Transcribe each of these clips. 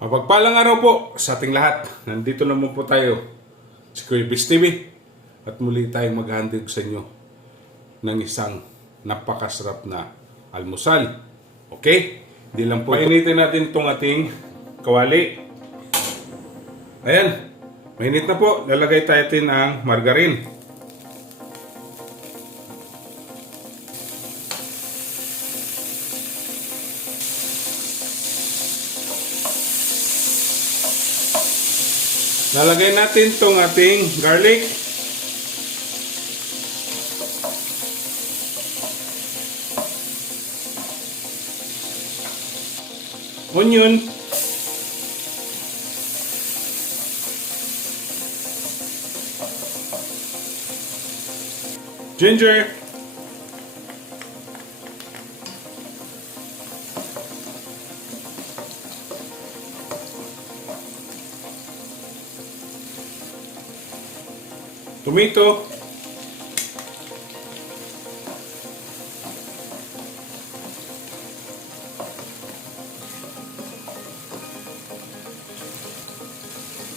Mapagpalang araw po sa ating lahat. Nandito naman po tayo, si Kuya Bis TV. At muli tayong maghahandog sa inyo ng isang napakasarap na almusal. Okay? Hindi lang po. Painitin natin itong ating kawali. Ayan. Mainit na po. Lalagay tayo ang margarine. Lalagay natin itong ating garlic. Onion. Ginger. Tomato.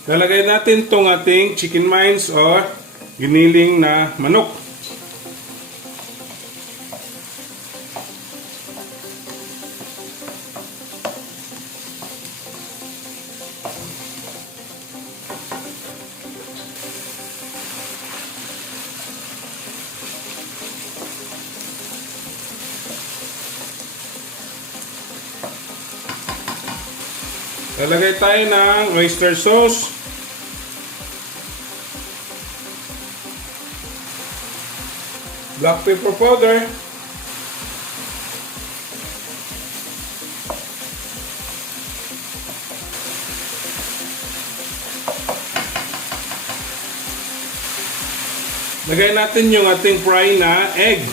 Lalagay natin itong ating chicken mince or giniling na manok. Lalagay tayo ng oyster sauce. Black pepper powder. Lagay natin yung ating fry na egg.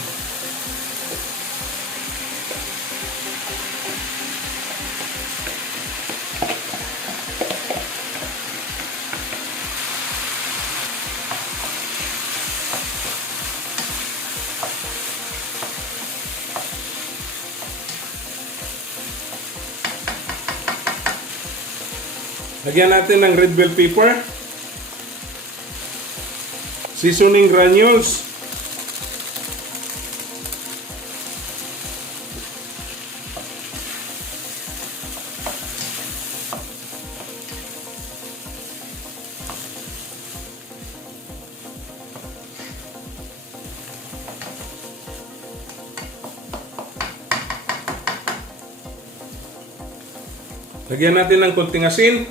Lagyan natin ng red bell pepper, seasoning granules, lagyan natin ng konting asin.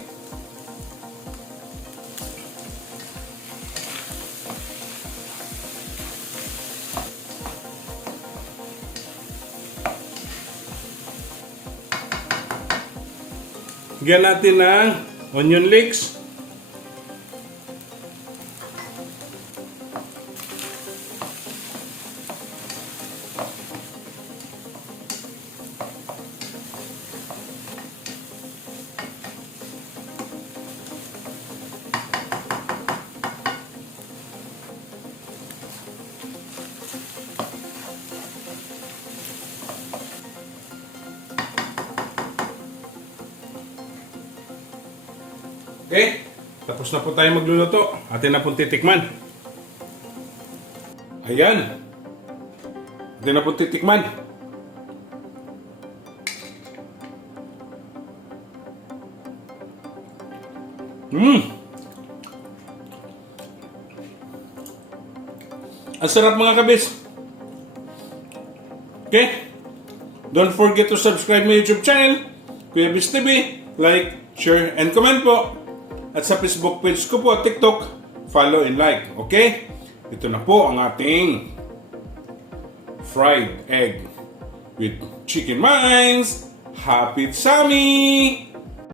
Lagyan natin ng onion leeks. Okay, tapos na po tayo magluluto. Atin na pong titikman. Ayan. Atin na pong titikman. Ang sarap mga kabis. Okay? Don't forget to subscribe my YouTube channel, Kuya Bis TV. Like, share, and comment po. At sa Facebook page ko po at TikTok, follow and like. Okay? Ito na po ang ating fried egg with chicken mince. Happy tummy!